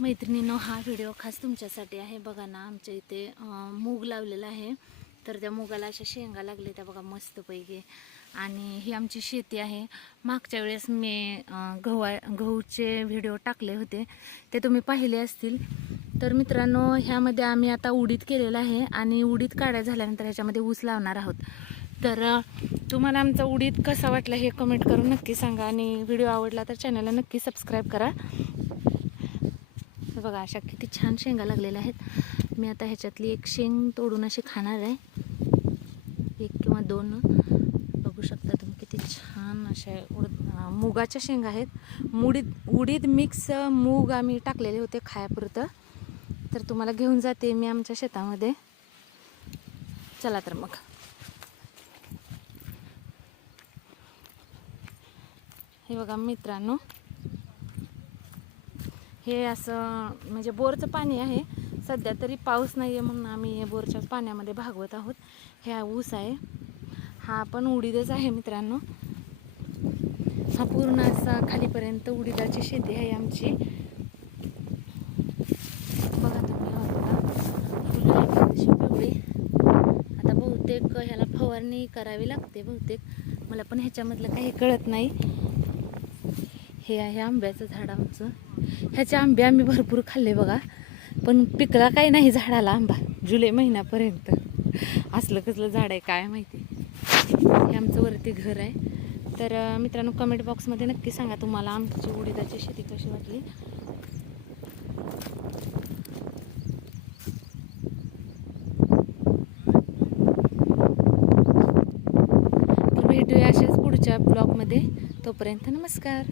मैत्रिणींनो, हा व्हिडिओ खास तुमच्यासाठी आहे. बघा ना, आमच्या इथे मूग लावलेला आहे. तर त्या मुगाला अशा शेंगा लागले त्या बघा मस्तपैकी. आणि ही आमची शेती आहे. मागच्या वेळेस मी गहूचे व्हिडिओ टाकले होते, ते तुम्ही पाहिले असतील. तर मित्रांनो, ह्यामध्ये आम्ही आता उडीद केलेला आहे आणि उडीद काढायला झाल्यानंतर ह्याच्यामध्ये ऊस लावणार आहोत. तर तुम्हाला आमचा उडीद कसा वाटला हे कमेंट करून नक्की सांगा. आणि व्हिडिओ आवडला तर चॅनलला नक्की सबस्क्राईब करा. बघा, अशा किती छान शेंगा लागलेल्या आहेत. मी आता ह्याच्यातली एक शेंग तोडून अशी खाणार आहे, 1 किंवा 2. बघू शकता तुम्ही किती छान अशा मुगाच्या शेंगा आहेत. उडीद मिक्स मूग आम्ही टाकलेले होते खायापुरतं. तर तुम्हाला घेऊन जाते मी आमच्या शेतामध्ये. चला तर मग. हे बघा मित्रांनो, हे असं म्हणजे बोरचं पाणी आहे. सध्या तरी पाऊस नाही आहे म्हणून आम्ही बोरच्या पाण्यामध्ये भागवत आहोत. हा ऊस आहे, हा पण उडीदच आहे मित्रांनो. हा पूर्ण असा खालीपर्यंत उडीदाची शेती आहे आमची. बघा तुम्ही, फुलं अशी पिवळी. आता बहुतेक ह्याला फवारणी करावी लागते बहुतेक, मला पण ह्याच्यामधलं काही कळत नाही. हे आहे आंब्याचं झाड आमचं. ह्याचे आंबे आम्ही भरपूर खाल्ले बघा, पण पिकला काही नाही झाडाला आंबा जुलै महिन्यापर्यंत. असलं कसलं झाड आहे काय माहिती. हे आमचं वरती घर आहे. तर मित्रांनो, कमेंट बॉक्समध्ये नक्की सांगा तुम्हाला आमची उडीदाची शेती कशी वाटली. तर भेटूया अशाच पुढच्या ब्लॉगमध्ये. तोपर्यंत नमस्कार.